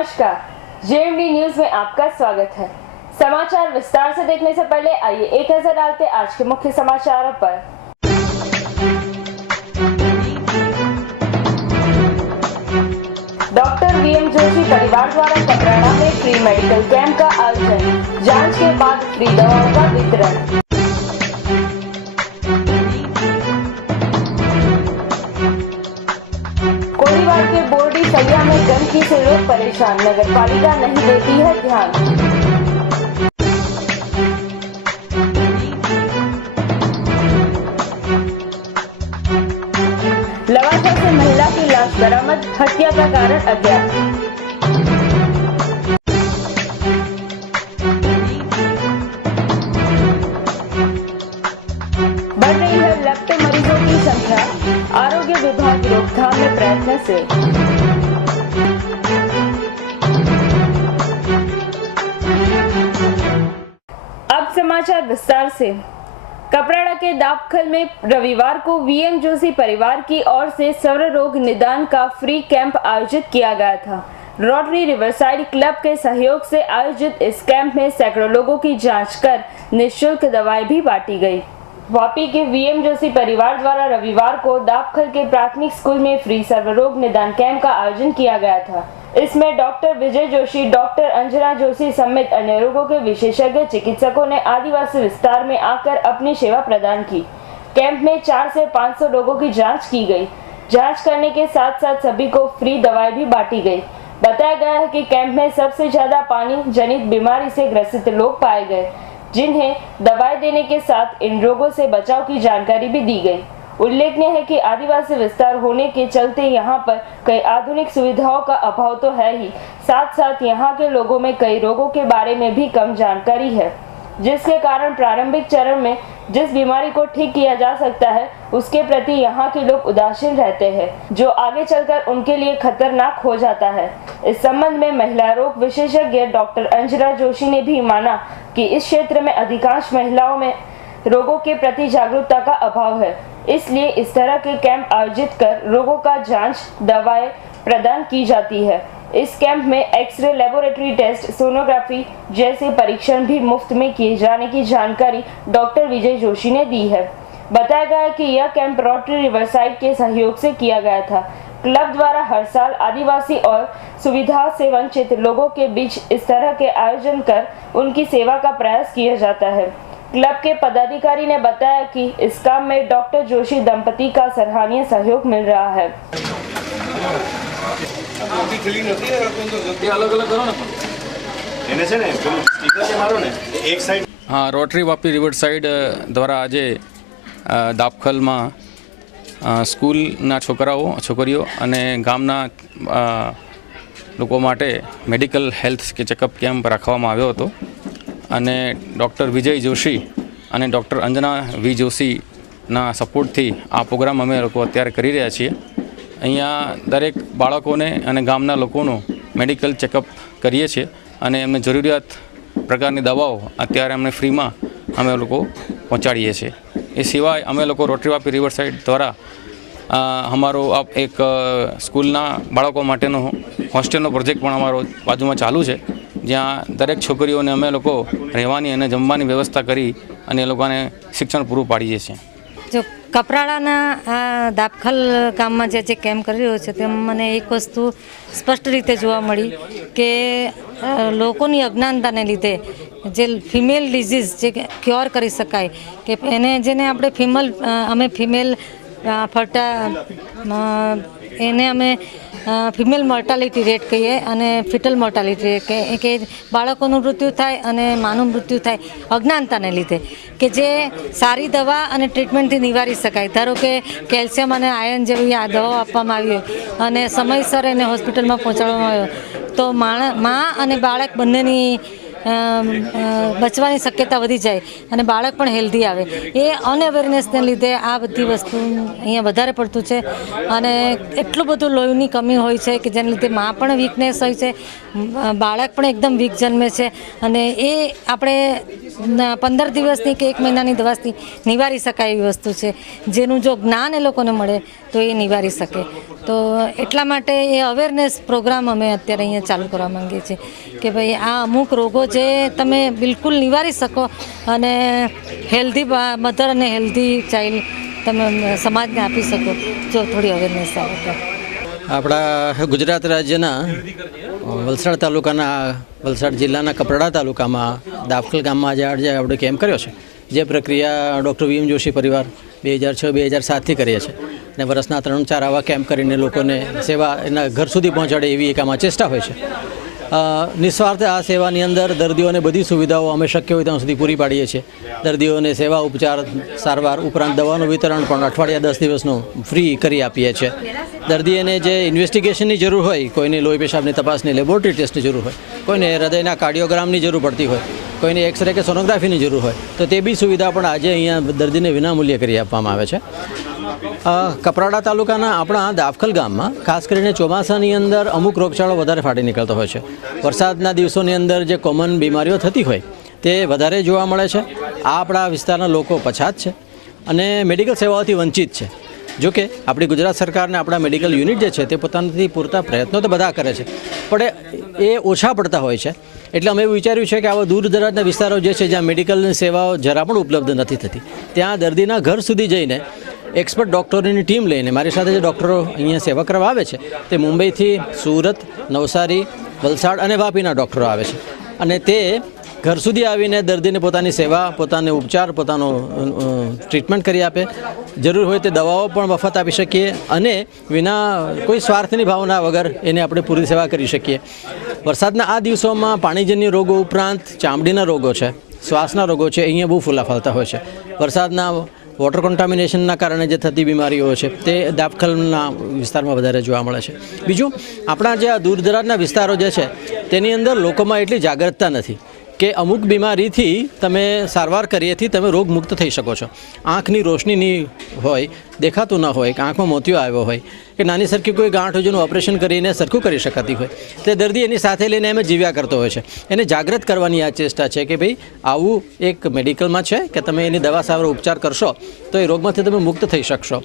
नमस्कार, JMD news में आपका स्वागत है। समाचार विस्तार से देखने से पहले आइए एक नजर डालते आज के मुख्य समाचारों पर। डॉक्टर वीएम जोशी परिवार द्वारा कपराड़ा में फ्री मेडिकल कैंप का आयोजन, जांच के बाद फ्री दवाओं का वितरण। कोलीवाड़ के बोर्डी सैया में गंदगी से लोग परेशान, नगर पालिका नहीं देती है ध्यान। लवासा से महिला की लाश बरामद, हत्या का कारण अज्ञात। बढ़ रही है लगते मरीजों की संख्या, आरोग्य विभाग रोकथाम में प्रयत्नशील। अब समाचार विस्तार से। कपराड़ा के दाबखल में रविवार को वीएम जोशी परिवार की ओर से सर्व रोग निदान का फ्री कैंप आयोजित किया गया था। रोटरी रिवरसाइड क्लब के सहयोग से आयोजित इस कैंप में सैकड़ों लोगों की जांच कर निःशुल्क दवाएं भी बांटी गई। वापी के वीएम जोशी परिवार द्वारा रविवार को दाबखल के प्राथमिक स्कूल में फ्री सर्वरोग निदान कैंप का आयोजन किया गया था। इसमें डॉक्टर विजय जोशी, डॉक्टर अंजना जोशी समेत अन्य रोगों के विशेषज्ञ चिकित्सकों ने आदिवासी विस्तार में आकर अपनी सेवा प्रदान की। कैंप में 400 से 500 लोगों की जांच की गई। जांच करने के साथ साथ सभी को फ्री दवाएं भी बांटी गई। बताया गया है कि कैंप में सबसे ज्यादा पानी जनित बीमारी से ग्रसित लोग पाए गए, जिन्हें दवाएं देने के साथ इन रोगों से बचाव की जानकारी भी दी गई। उल्लेखनीय है कि आदिवासी विस्तार होने के चलते यहाँ पर कई आधुनिक सुविधाओं का अभाव तो है ही, साथ साथ यहाँ के लोगों में कई रोगों के बारे में भी कम जानकारी है, जिसके कारण प्रारंभिक चरण में जिस बीमारी को ठीक किया जा सकता है उसके प्रति यहाँ के लोग उदासीन रहते हैं, जो आगे चलकर उनके लिए खतरनाक हो जाता है। इस संबंध में महिला रोग विशेषज्ञ डॉक्टर अंजना जोशी ने भी माना कि इस क्षेत्र में अधिकांश महिलाओं में रोगों के प्रति जागरूकता का अभाव है, इसलिए इस तरह के कैंप आयोजित कर रोगों का जांच, दवाएं प्रदान की जाती है। इस कैंप में एक्सरे, लेबोरेटरी टेस्ट, सोनोग्राफी जैसे परीक्षण भी मुफ्त में किए जाने की जानकारी डॉक्टर विजय जोशी ने दी है। बताया गया है कि यह कैंप रोटरी रिवरसाइड के सहयोग से किया गया था। क्लब द्वारा हर साल आदिवासी और सुविधा से वंचित लोगों के बीच इस तरह के आयोजन कर उनकी सेवा का प्रयास किया जाता है। क्लब के पदाधिकारी ने बताया कि इस काम में डॉक्टर जोशी दंपति का सराहनीय सहयोग मिल रहा है। हाँ, रोटरी वापी रिवरसाइड द्वारा आज दाबखल में स्कूलना छोकरीओ अने गामना लोको माटे मेडिकल हेल्थ के चेकअप कैम्प राखवामां आव्यो हतो अने डॉक्टर विजय जोशी अने डॉक्टर अंजना वी जोशी ना सपोर्ट थी आ प्रोग्राम अमे लोको अत्यारे करी रह्या छीए। अहींया दरेक बाळकोने अने गामना लोकोनो मेडिकल चेकअप करीए छीए अने एમને જરૂરિયાત પ્રકારની દવાઓ અત્યારે અમને ફ્રીમાં અમે લોકો પહોંચાડીએ છીએ। એ સિવાય અમે લોકો રોટરી વાપી રિવરસાઇડ દ્વારા અમારો એક સ્કૂલના બાળકો માટેનો હોસ્ટેલનો પ્રોજેક્ટ પણ અમારો બાજુમાં ચાલુ છે, જ્યાં દરેક છોકરીઓને અમે લોકો રહેવાની અને જમવાની વ્યવસ્થા કરી અને એ લોકોને શિક્ષણ પૂરું પાડીએ છીએ। जो कपराड़ा दाबखल गाम में जे केम्प कर रह्यो छे तेम मने एक वस्तु स्पष्ट रीते जोवा मळी के लोकोनी अज्ञानता ने लीधे जे फीमेल डिजीज जे क्योर करी शकाय के एने जेने आपणे अमे फीमेल फर्टा एने अमे फीमेल मोर्टालिटी रेट कहीए अने फीटल मोर्टालिटी रेट के बाळकोनुं मृत्यु थाय अने मानुं मृत्यु थाय अज्ञानताने लीधे के जे सारी दवा अने ट्रीटमेंटथी निवारी शकाय। धारो के केल्शियम अने आयर्न जेवी आ दवाओ आपवामां आवी अने समयसर एने होस्पिટલમાં પહોંચાડવામાં આવ્યો तो माँ अने बाळक बंनेनी બચવાની શક્યતા વધી જાય અને બાળક પણ હેલ્ધી આવે. એ અનઅવેરનેસને લીધે આ બધી વસ્તુ અહીંયા વધારે પડતું છે અને એટલું બધું લોહીની કમી હોય છે કે જેને લીધે માં પણ વીકનેસ હોય છે, બાળક પણ એકદમ વીક જન્મે છે અને એ આપણે 15 દિવસની કે 1 મહિનાની દવાથી નિવારી શકાય એવી વસ્તુ છે, જેનું જો જ્ઞાન એ લોકોને મળે તો એ નિવારી શકે. તો એટલા માટે એ અવેરનેસ પ્રોગ્રામ અમે અત્યારે અહીંયા ચાલુ કરવા માંગીએ છીએ કે ભાઈ આ અમુક રોગો જે તમે બિલકુલ નિવારી શકો અને હેલ્ધી મધર અને હેલ્ધી ચાઇલ્ડ તમે સમાજને આપી શકો જો થોડી અવેરનેસ આવે તો. આપણા ગુજરાત રાજ્યના વલસાડ તાલુકાના વલસાડ જિલ્લાના કપરાડા તાલુકામાં દાપખલ ગામમાં આજે આપણે કેમ્પ કર્યો છે. જે પ્રક્રિયા ડૉક્ટર વીએમ જોશી પરિવાર 2006-2007થી કરીએ છીએ અને વર્ષના 3-4 આવા કેમ્પ કરીને લોકોને સેવા એના ઘર સુધી પહોંચાડે એવી એક આમાં ચેષ્ટા હોય છે. નિસ્વાર્થ આ સેવાની અંદર દર્દીઓને બધી સુવિધાઓ અમે શક્ય હોય ત્યાં સુધી પૂરી પાડીએ છીએ. દર્દીઓને સેવા ઉપચાર સારવાર ઉપરાંત દવાનું વિતરણ પણ અઠવાડિયા 10 દિવસનું ફ્રી કરી આપીએ છીએ. દર્દીઓને જે ઇન્વેસ્ટિગેશનની જરૂર હોય, કોઈને લોહી પેશાબની તપાસની લેબોરેટરી ટેસ્ટની જરૂર હોય, કોઈને હૃદયના કાર્ડિયોગ્રામની જરૂર પડતી હોય, કોઈને એક્સરે કે સોનોગ્રાફીની જરૂર હોય તો તે બી સુવિધા પણ આજે અહીંયા દર્દીને વિનામૂલ્યે કરી આપવામાં આવે છે. કપરાડા તાલુકાના આપણા દાપખલ ગામમાં ખાસ કરીને ચોમાસાની અંદર અમુક રોગચાળો વધારે ફાટી નીકળતો હોય છે. વરસાદના દિવસોની અંદર જે કોમન બીમારીઓ થતી હોય તે વધારે જોવા મળે છે. આ આપણા વિસ્તારના લોકો પછાત છે અને મેડિકલ સેવાઓથી વંચિત છે. જોકે આપણી ગુજરાત સરકારને આપણા મેડિકલ યુનિટ જે છે તે પોતાનાથી પૂરતા પ્રયત્નો તો બધા કરે છે, પણ એ ઓછા પડતા હોય છે. એટલે અમે એવું વિચાર્યું છે કે આવા દૂર દરાજના વિસ્તારો જે છે જ્યાં મેડિકલની સેવાઓ જરા પણ ઉપલબ્ધ નથી થતી, ત્યાં દર્દીના ઘર સુધી જઈને એક્સપર્ટ ડૉક્ટરોની ટીમ લઈને મારી સાથે જે ડૉક્ટરો અહીંયા સેવા કરવા આવે છે તે મુંબઈથી, સુરત, નવસારી, વલસાડ અને વાપીના ડૉક્ટરો આવે છે અને તે ઘર સુધી આવીને દર્દીને પોતાની સેવા, પોતાનો ઉપચાર, પોતાનો ટ્રીટમેન્ટ કરી આપે. જરૂર હોય તે દવાઓ પણ મફત આપી શકીએ અને વિના કોઈ સ્વાર્થની ભાવના વગર એને આપણે પૂરી સેવા કરી શકીએ. વરસાદના આ દિવસોમાં પાણીજન્ય રોગો ઉપરાંત ચામડીના રોગો છે, શ્વાસના રોગો છે, અહીંયા બહુ ફૂલાફાલતા હોય છે. વરસાદના વોટર કોન્ટામિનેશનના કારણે જે થતી બીમારીઓ છે તે દાપખલના વિસ્તારમાં વધારે જોવા મળે છે. બીજું, આપણા જે આ દૂરદરાજના વિસ્તારો જે છે તેની અંદર લોકોમાં એટલી જાગૃતતા નથી કે અમુક બીમારીથી તમે સારવાર કરીએથી તમે રોગમુક્ત થઈ શકો છો. આંખની રોશનીની હોય, દેખાતું ન હોય, કે આંખમાં મોતિયો આવ્યો હોય, કે નાની સરખી કોઈ ગાંઠ હોય જેનું ઓપરેશન કરીને સરખું કરી શકાતી હોય, તે દર્દી એની સાથે લઈને એમ જીવ્યા કરતો હોય છે. એને જાગૃત કરવાની આ ચેષ્ટા છે કે ભાઈ આવું એક મેડિકલમાં છે કે તમે એની દવા સારવાર ઉપચાર કરશો તો એ રોગમાંથી તમે મુક્ત થઈ શકશો.